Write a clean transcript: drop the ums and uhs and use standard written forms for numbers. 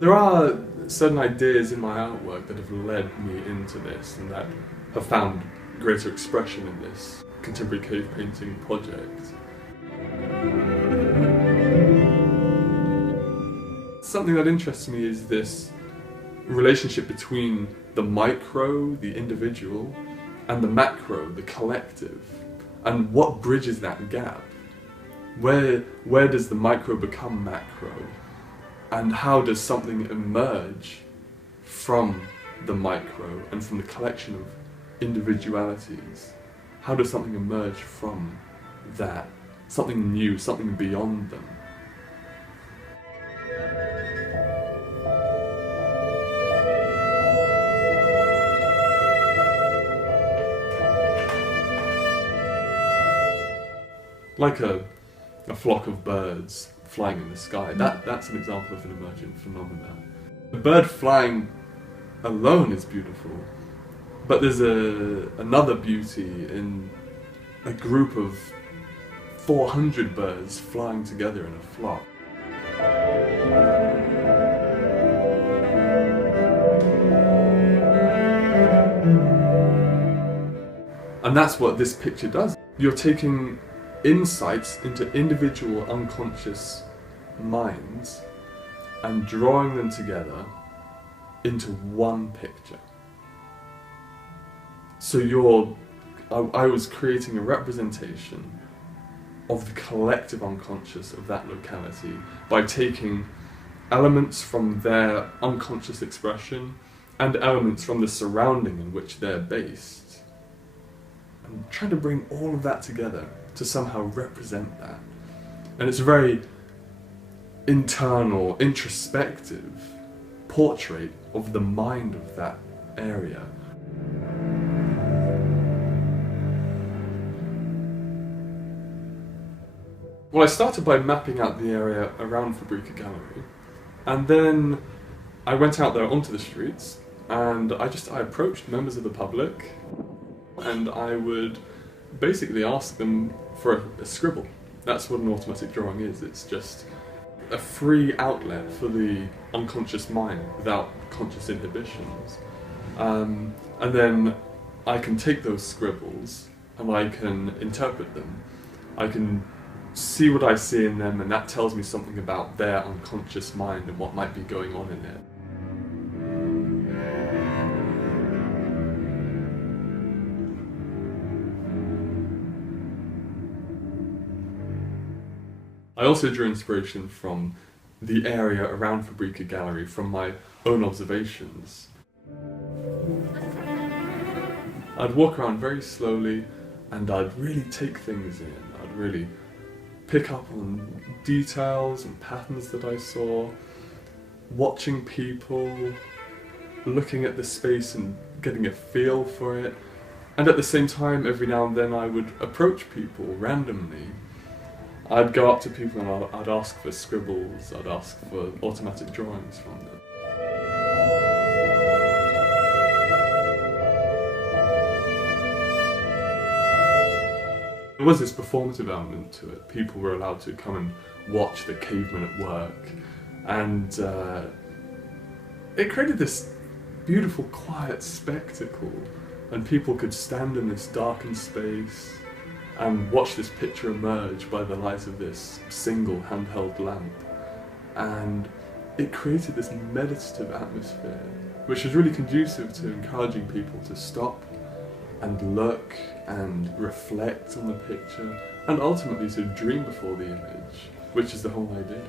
There are certain ideas in my artwork that have led me into this and that have found greater expression in this contemporary cave painting project. Something that interests me is this relationship between the micro, the individual, and the macro, the collective, and what bridges that gap. Where does the micro become macro? And how does something emerge from the micro and from the collection of individualities? How does something emerge from that? Something new, something beyond them. Like a flock of birds flying in the sky. That's an example of an emergent phenomenon. A bird flying alone is beautiful, but there's another beauty in a group of 400 birds flying together in a flock. And that's what this picture does. You're taking insights into individual unconscious minds and drawing them together into one picture. So I was creating a representation of the collective unconscious of that locality by taking elements from their unconscious expression and elements from the surrounding in which they're based, and trying to bring all of that together to somehow represent that. And it's a very internal, introspective portrait of the mind of that area. Well, I started by mapping out the area around Fabrica Gallery, and then I went out there onto the streets and I approached members of the public, and I would basically ask them for a scribble. That's what an automatic drawing is. It's just a free outlet for the unconscious mind without conscious inhibitions. And then I can take those scribbles and I can interpret them. I can see what I see in them, and that tells me something about their unconscious mind and what might be going on in it. I also drew inspiration from the area around Fabrica Gallery, from my own observations. I'd walk around very slowly and I'd really take things in. I'd really pick up on details and patterns that I saw, watching people, looking at the space and getting a feel for it. And at the same time, every now and then I would approach people randomly. I'd go up to people and I'd ask for scribbles, I'd ask for automatic drawings from them. There was this performative element to it. People were allowed to come and watch the cavemen at work, and it created this beautiful, quiet spectacle, and people could stand in this darkened space and watch this picture emerge by the light of this single handheld lamp. And it created this meditative atmosphere, which was really conducive to encouraging people to stop and look and reflect on the picture, and ultimately to dream before the image, which is the whole idea.